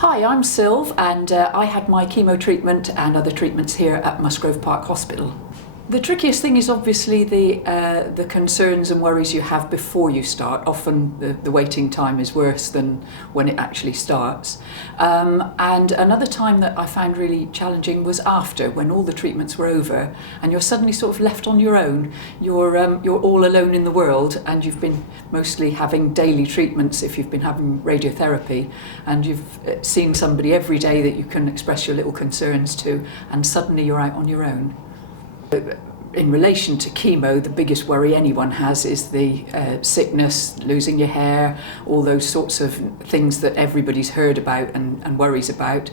Hi, I'm Sylv, and I had my chemo treatment and other treatments here at Musgrove Park Hospital. The trickiest thing is obviously the concerns and worries you have before you start. Often the waiting time is worse than when it actually starts. And another time that I found really challenging was after, when all the treatments were over and you're suddenly sort of left on your own. You're all alone in the world, and you've been mostly having daily treatments if you've been having radiotherapy, and you've seen somebody every day that you can express your little concerns to, and suddenly you're out on your own. In relation to chemo, the biggest worry anyone has is the sickness, losing your hair, all those sorts of things that everybody's heard about and worries about.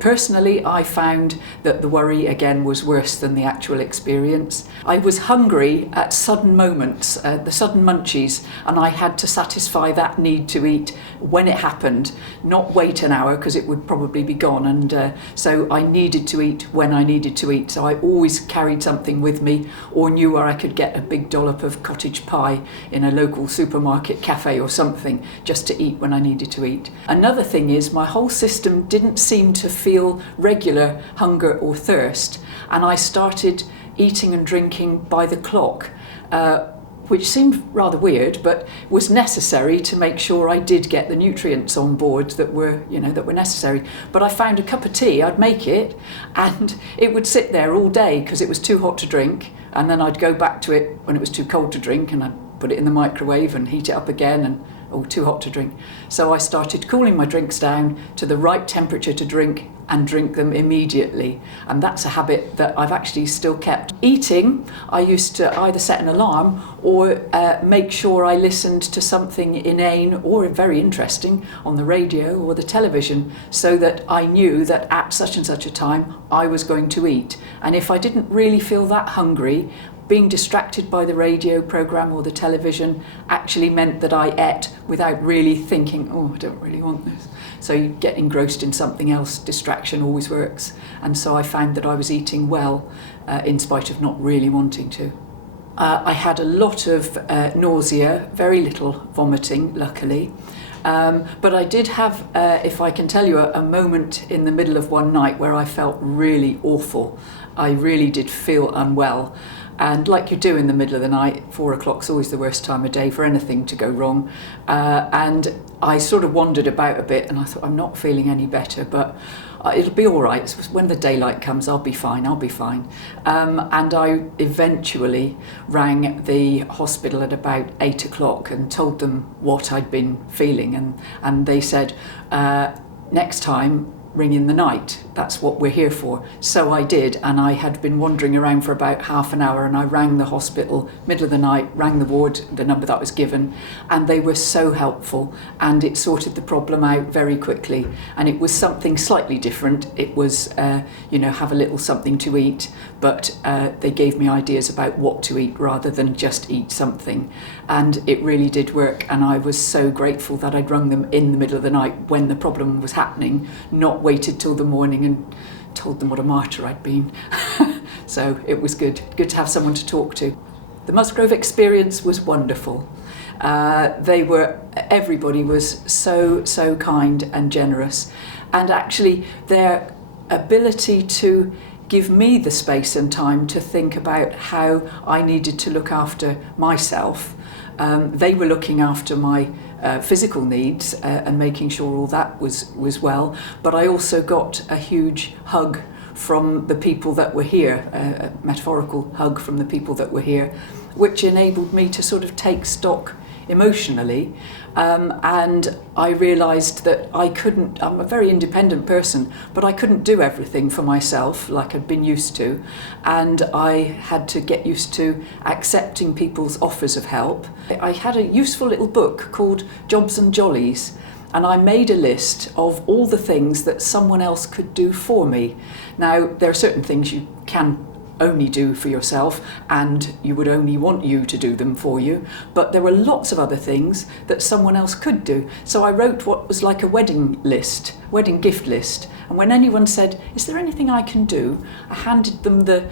Personally, I found that the worry again was worse than the actual experience. I was hungry at sudden moments, the sudden munchies, and I had to satisfy that need to eat when it happened, not wait an hour because it would probably be gone. And so I needed to eat when I needed to eat. So I always carried something with me, or knew where I could get a big dollop of cottage pie in a local supermarket cafe or something, just to eat when I needed to eat. Another thing is my whole system didn't seem to feel regular hunger or thirst, and I started eating and drinking by the clock, which seemed rather weird, but was necessary to make sure I did get the nutrients on board that were necessary. But I found a cup of tea, I'd make it, and it would sit there all day because it was too hot to drink, and then I'd go back to it when it was too cold to drink, and I'd put it in the microwave and heat it up again, and too hot to drink. So I started cooling my drinks down to the right temperature to drink, and drink them immediately. And that's a habit that I've actually still kept. Eating, I used to either set an alarm or make sure I listened to something inane or very interesting on the radio or the television, so that I knew that at such and such a time I was going to eat. And if I didn't really feel that hungry, being distracted by the radio programme or the television actually meant that I ate without really thinking, I don't really want this. So you get engrossed in something else. Distraction always works. And so I found that I was eating well in spite of not really wanting to. I had a lot of nausea, very little vomiting, luckily. But I did have, if I can tell you, a moment in the middle of one night where I felt really awful. I really did feel unwell. And like you do in the middle of the night, 4 o'clock's always the worst time of day for anything to go wrong. And I sort of wandered about a bit, and I thought, I'm not feeling any better, but it'll be all right. When the daylight comes, I'll be fine. And I eventually rang the hospital at about 8 o'clock and told them what I'd been feeling. And they said, next time, ring in the night. That's what we're here for. So I did, and I had been wandering around for about half an hour, and I rang the hospital, middle of the night, rang the ward, the number that was given, and they were so helpful, and it sorted the problem out very quickly. And it was something slightly different. It was, have a little something to eat, but they gave me ideas about what to eat rather than just eat something. And it really did work, and I was so grateful that I'd rung them in the middle of the night when the problem was happening, not waited till the morning and told them what a martyr I'd been. So it was good to have someone to talk to. The Musgrove experience was wonderful. Everybody was so kind and generous, and actually their ability to give me the space and time to think about how I needed to look after myself. They were looking after my physical needs and making sure all that was well, but I also got a huge hug from the people that were here, a metaphorical hug from the people that were here, which enabled me to sort of take stock emotionally, and I realised that I'm a very independent person, but I couldn't do everything for myself like I'd been used to, and I had to get used to accepting people's offers of help. I had a useful little book called Jobs and Jollies, and I made a list of all the things that someone else could do for me. Now, there are certain things you can only do for yourself, and you would only want you to do them for you, but there were lots of other things that someone else could do. So I wrote what was like a wedding list wedding gift list, and when anyone said, is there anything I can do, I handed them the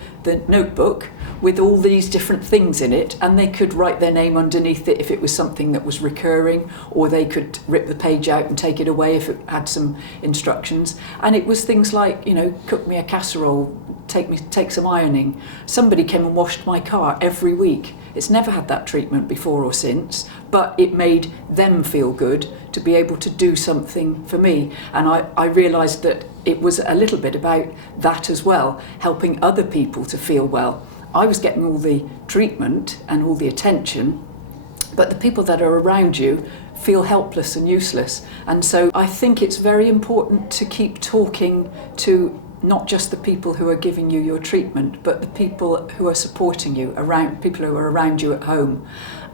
notebook with all these different things in it, and they could write their name underneath it if it was something that was recurring, or they could rip the page out and take it away if it had some instructions. And it was things like, cook me a casserole, take some ironing. Somebody came and washed my car every week. It's never had that treatment before or since, but it made them feel good to be able to do something for me. And I realised that it was a little bit about that as well, helping other people to feel well. I was getting all the treatment and all the attention, but the people that are around you feel helpless and useless. And so I think it's very important to keep talking to not just the people who are giving you your treatment, but the people who are supporting you, people who are around you at home,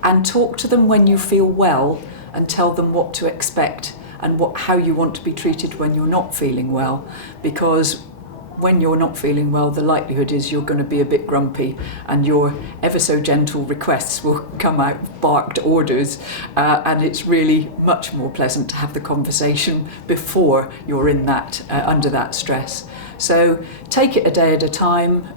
and talk to them when you feel well and tell them what to expect and how you want to be treated when you're not feeling well. Because when you're not feeling well, the likelihood is you're going to be a bit grumpy, and your ever so gentle requests will come out barked orders, and it's really much more pleasant to have the conversation before you're in that under that stress. So take it a day at a time.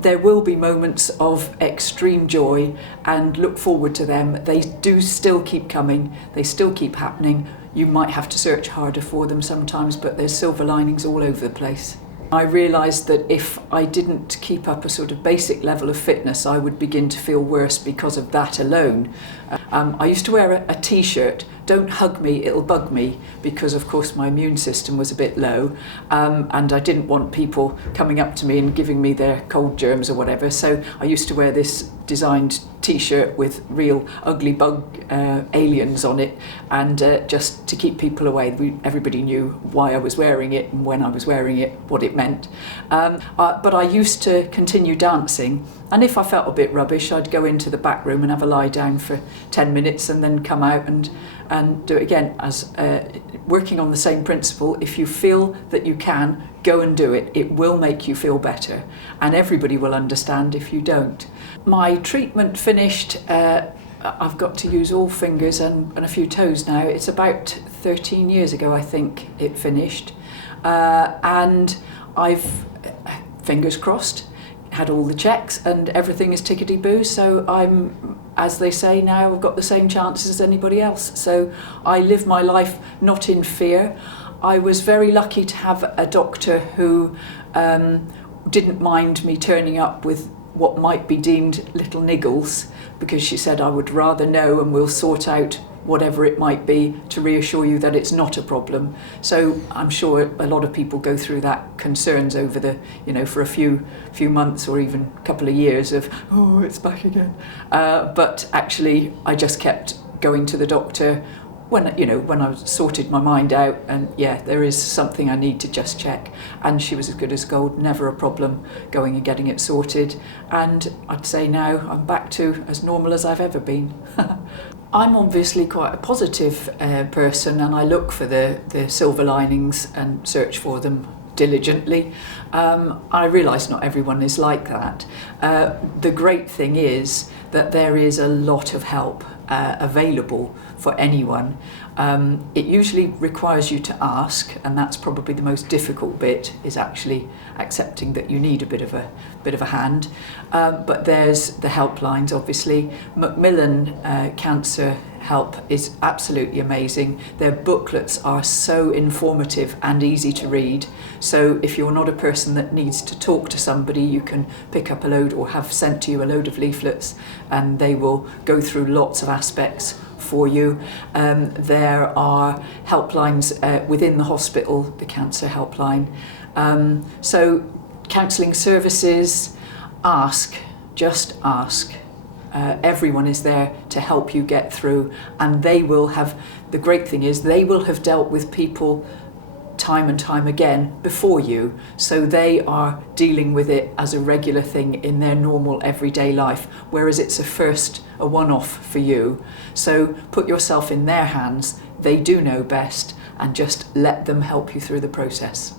There will be moments of extreme joy, and look forward to them. They do still keep coming, they still keep happening. You might have to search harder for them sometimes, but there's silver linings all over the place. I realised that if I didn't keep up a sort of basic level of fitness, I would begin to feel worse because of that alone. I used to wear a t-shirt, "Don't hug me, it'll bug me," because of course my immune system was a bit low, and I didn't want people coming up to me and giving me their cold germs or whatever. So I used to wear this designed t-shirt with real ugly bug aliens on it, and just to keep people away. Everybody knew why I was wearing it and when I was wearing it, what it meant. But I used to continue dancing, and if I felt a bit rubbish, I'd go into the back room and have a lie down for 10 minutes and then come out and do it again, as working on the same principle. If you feel that you can, go and do it. It will make you feel better, and everybody will understand if you don't. My treatment finished, I've got to use all fingers and a few toes now. It's about 13 years ago, I think, it finished. And I've, fingers crossed, had all the checks and everything is tickety-boo. So I'm, as they say now, I've got the same chances as anybody else. So I live my life not in fear. I was very lucky to have a doctor who didn't mind me turning up with what might be deemed little niggles, because she said, I would rather know and we'll sort out whatever it might be to reassure you that it's not a problem. So I'm sure a lot of people go through that concerns over the, for a few months or even a couple of years of, oh, it's back again. But actually I just kept going to the doctor when I sorted my mind out, and yeah, there is something I need to just check. And she was as good as gold, never a problem going and getting it sorted. And I'd say now I'm back to as normal as I've ever been. I'm obviously quite a positive person, and I look for the silver linings and search for them diligently. I realise not everyone is like that. The great thing is that there is a lot of help available for anyone. It usually requires you to ask, and that's probably the most difficult bit, is actually accepting that you need a bit of a hand. But there's the helplines, obviously. Macmillan Cancer Help is absolutely amazing. Their booklets are so informative and easy to read. So if you're not a person that needs to talk to somebody, you can pick up a load or have sent to you a load of leaflets, and they will go through lots of aspects for you. There are helplines within the hospital, the cancer helpline. So counselling services, just ask. Everyone is there to help you get through, and they will have, the great thing is they will have dealt with people time and time again before you, so they are dealing with it as a regular thing in their normal everyday life, whereas it's a one-off for you. So put yourself in their hands, they do know best, and just let them help you through the process.